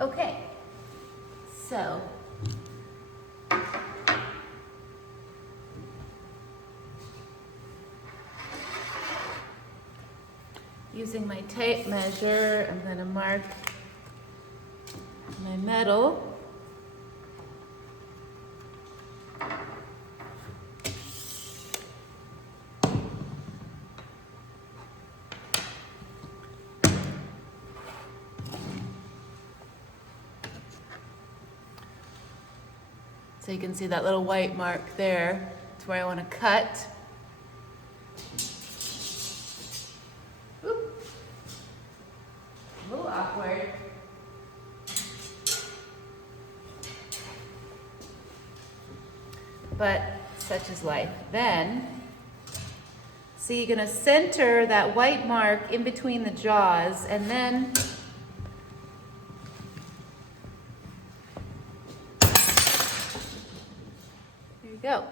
Okay, so using my tape measure, I'm going to mark my metal. So you can see that little white mark there. It's where I want to cut. Oop. A little awkward. But such is life. Then, so you're going to center that white mark in between the jaws, and then there you go.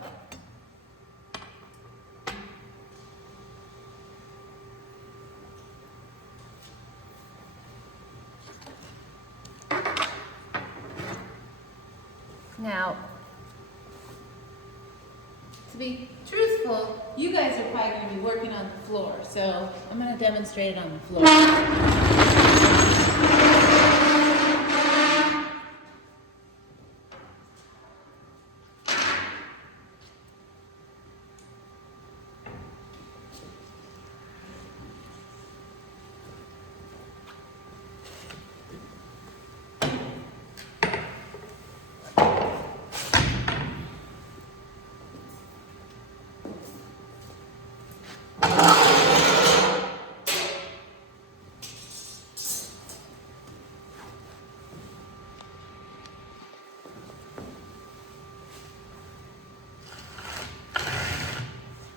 Now, to be truthful, you guys are probably going to be working on the floor, so I'm going to demonstrate it on the floor.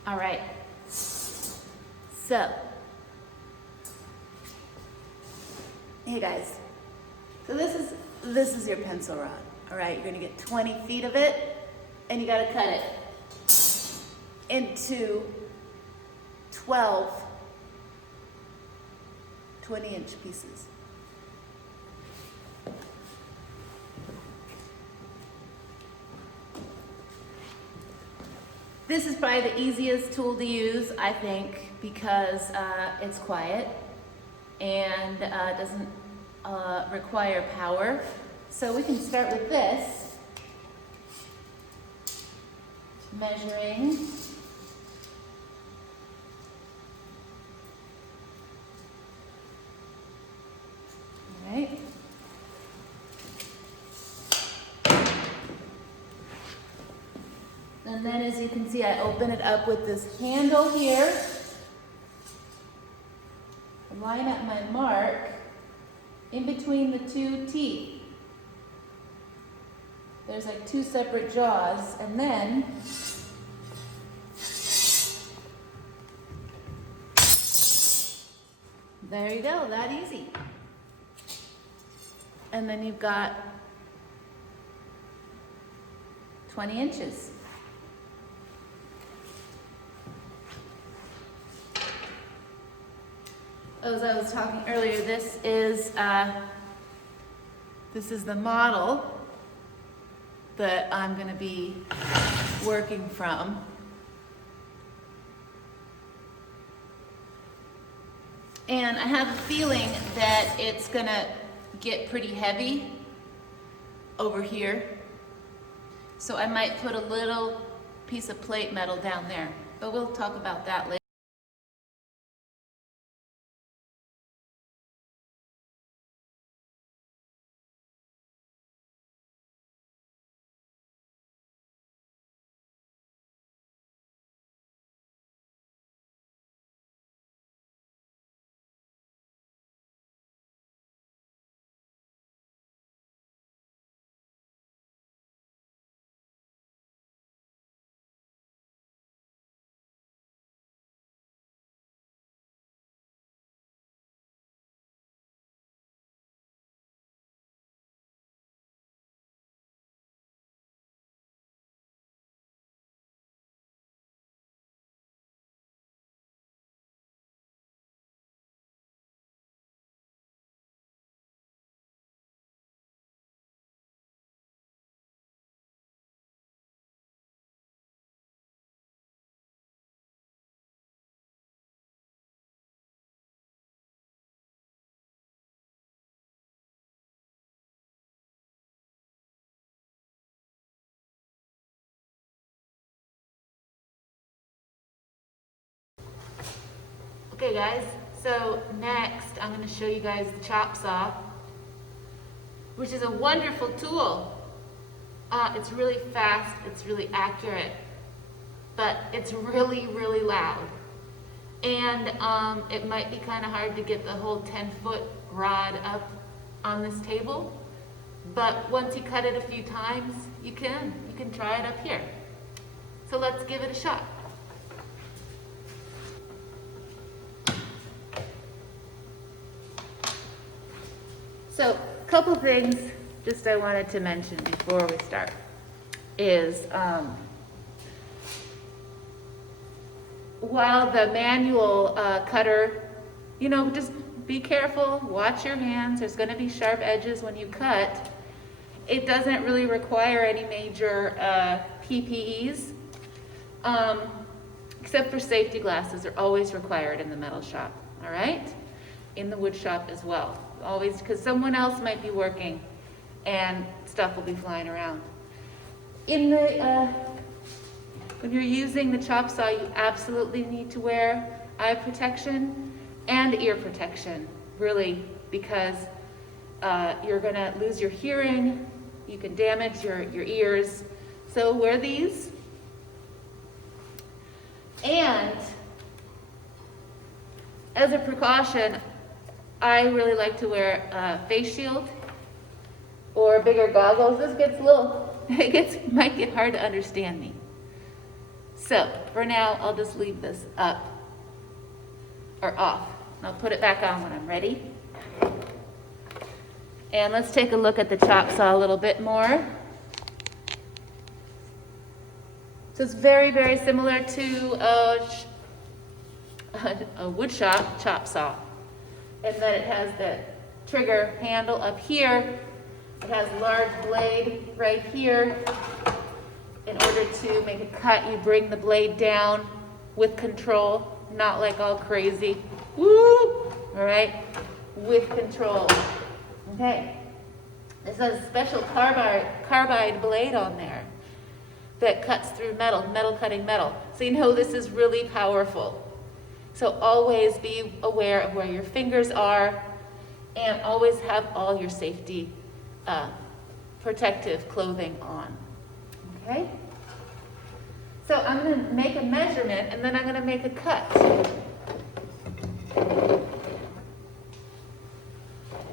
All right, so, hey guys, so this is your pencil rod, all right? You're gonna get 20 feet of it, and you gotta cut it into 12 20-inch pieces. This is probably the easiest tool to use, I think, because it's quiet and doesn't require power. So we can start with this, measuring. All right. And then as you can see, I open it up with this handle here. Line up my mark in between the two teeth. There's like two separate jaws, and then there you go, that easy. And then you've got 20 inches. As I was talking earlier, this is the model that I'm going to be working from. And I have a feeling that it's going to get pretty heavy over here. So I might put a little piece of plate metal down there, but we'll talk about that later. Okay guys, so next I'm going to show you guys the chop saw, which is a wonderful tool. It's really fast, it's really accurate, but it's really, really loud. And it might be kind of hard to get the whole 10-foot rod up on this table, but once you cut it a few times, you can try it up here. So let's give it a shot. So a couple things just I wanted to mention before we start is while the manual cutter, you know, just be careful, watch your hands, there's going to be sharp edges when you cut. It doesn't really require any major PPEs, except for safety glasses are always required in the metal shop, all right? In the wood shop as well, always, because someone else might be working and stuff will be flying around. In the when you're using the chop saw, you absolutely need to wear eye protection and ear protection, really, because you're gonna lose your hearing, you can damage your ears. So wear these. And as a precaution, I really like to wear a face shield or bigger goggles. This gets a little, might get hard to understand me. So for now, I'll just leave this up or off. And I'll put it back on when I'm ready. And let's take a look at the chop saw a little bit more. So it's very, very similar to a wood shop chop saw. And then it has the trigger handle up here. It has a large blade right here. In order to make a cut, you bring the blade down with control, not like all crazy. Woo! All right, with control. Okay, this has a special carbide blade on there that cuts through metal cutting metal. So you know this is really powerful. So always be aware of where your fingers are and always have all your safety protective clothing on. Okay? So I'm going to make a measurement and then I'm going to make a cut.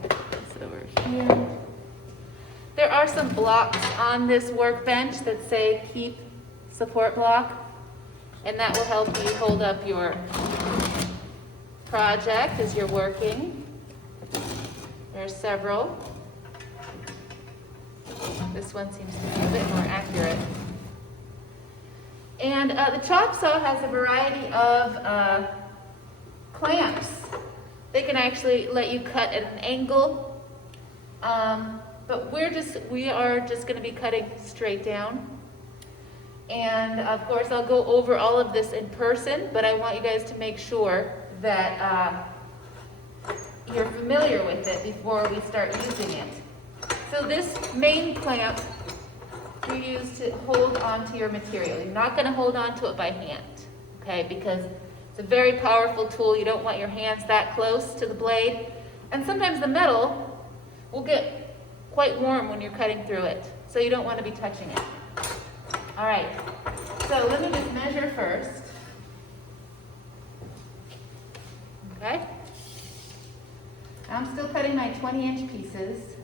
It's over here. There are some blocks on this workbench that say keep support block, and that will help you hold up your project as you're working. There are several. This one seems to be a bit more accurate. And the chop saw has a variety of clamps. They can actually let you cut at an angle, but we are just going to be cutting straight down. And of course, I'll go over all of this in person, but I want you guys to make sure that you're familiar with it before we start using it. So this main clamp you use to hold onto your material. You're not going to hold onto it by hand, okay? Because it's a very powerful tool. You don't want your hands that close to the blade. And sometimes the metal will get quite warm when you're cutting through it. So you don't want to be touching it. All right, so let me just measure first. Okay? I'm still cutting my 20-inch pieces.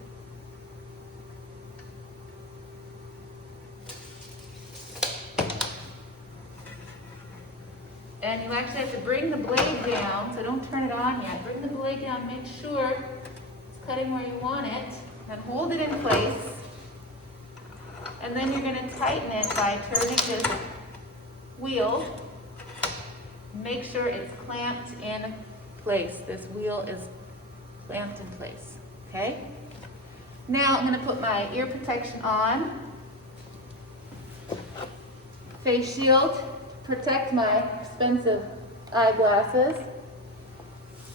And you actually have to bring the blade down, so don't turn it on yet. Bring the blade down, make sure it's cutting where you want it, then hold it in place. And then you're going to tighten it by turning this wheel. Make sure it's clamped in place. This wheel is clamped in place, okay? Now I'm going to put my ear protection on. Face shield, protect my expensive eyeglasses.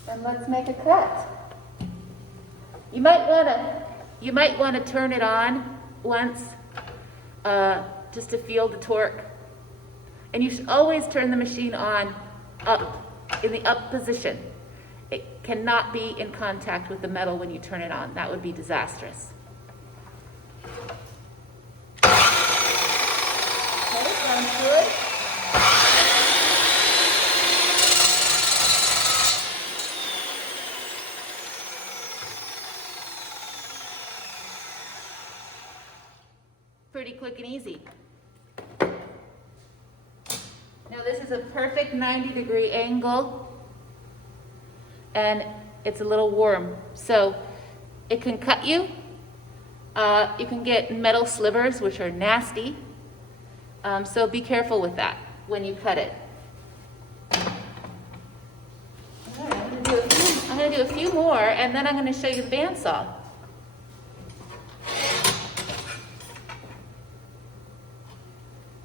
And let's make a cut. You might want to turn it on once just to feel the torque. And you should always turn the machine on up in the up position. It cannot be in contact with the metal when you turn it on. That would be disastrous. Okay, sounds good. Pretty quick and easy. Now this is a perfect 90-degree angle, and it's a little warm, so it can cut you. You can get metal slivers, which are nasty, so be careful with that when you cut it. All right, I'm gonna do a few more, and then I'm gonna show you the bandsaw.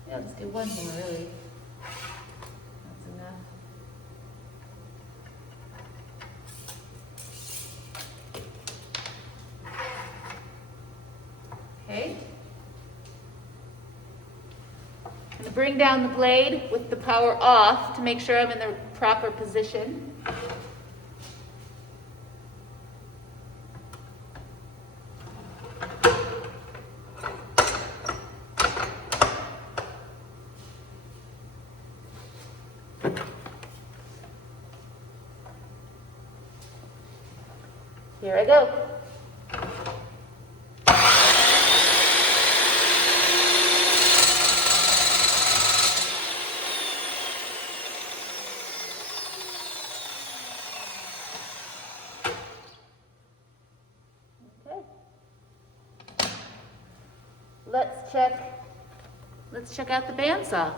Yeah, let's do one more, really. That's enough. Okay. I'm going to bring down the blade with the power off to make sure I'm in the proper position. Here I go. Okay. Let's check out the bandsaw.